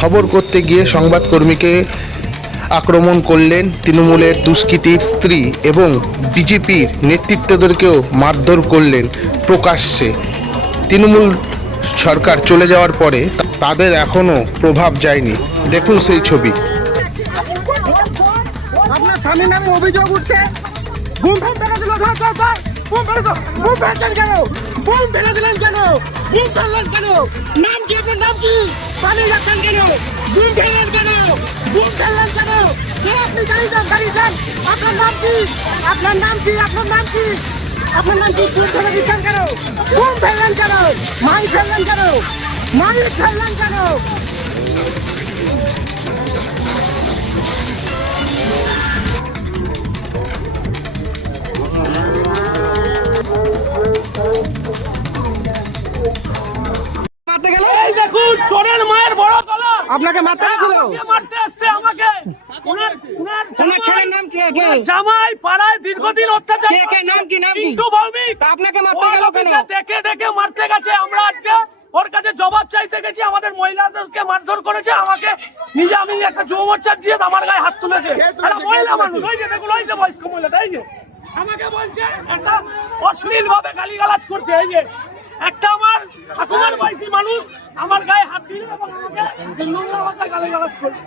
খবর করতে গিয়ে সংবাদকর্মীকে আক্রমণ করলেন তৃণমূলের দুষ্কৃতীর স্ত্রী এবং বিজেপির নেতৃত্বদেরকেও মারধর করলেন প্রকাশ্যে। তৃণমূল সরকার চলে যাওয়ার পরে তাদের এখনও প্রভাব যায়নি। দেখুন সেই ছবি। আপনার স্বামীর নামে অভিযোগ উঠছে, বুম ফেলে দিল, বুম ফেলে দিল, বুম ফেলছেন কেন? বুম ফেলে দিলেন কেন? বুম ফেললেন কেন? নাম কি আপনার? নাম কি? পালিয়ে যাচ্ছেন কেন? বুম ফেললেন কেন? বুম ফেললেন কেন? আপনি গাড়ি যান। আপনার নাম কি? আপনার নাম কি? আপনার নাম কি? আপনার নাম কি? বুম ফেলে দিচ্ছেন কেন? বুম ফেললেন কেন? মাইক ফেললেন কেন? মাইক ফেললেন কেন? মারতে গেল, এই দেখুন চোরের মায়ের বড় গলা। আপনাকে মারতে গেছিল? আমাকে মারতে আসছে আমাকে। উনার ওনার ছেলের নাম কি? জামাই পাড়ায় দীর্ঘদিন অত্যাচার কে? করছে। নাম কি? কিন্তু ভৌমিক তা আপনাকে মারতে গেল কেন? দেখে মারতে গেছে। আমরা আজকে ওর কাছে জবাব চাইতে গেছি। আমাদের মহিলাদেরকে মারধর করেছে, আমাকে আমি একটা যুব মোর্চার দিয়ে আমার গায়ে হাত তুলেছে। একটা মহিলা মানুষ, ওই যে দেখুন, ওই যে বয়স্ক মহিলাটা, এই যে আমাকে বলছে, একটা অশ্লীল ভাবে গালিগালাজ করছে। এই যে একটা আমার ঠাকুমার বয়সী মানুষ আমার গায়ে হাত দিল এবং আমাকে নোংরা ভাষায় গালিগালাজ করছে।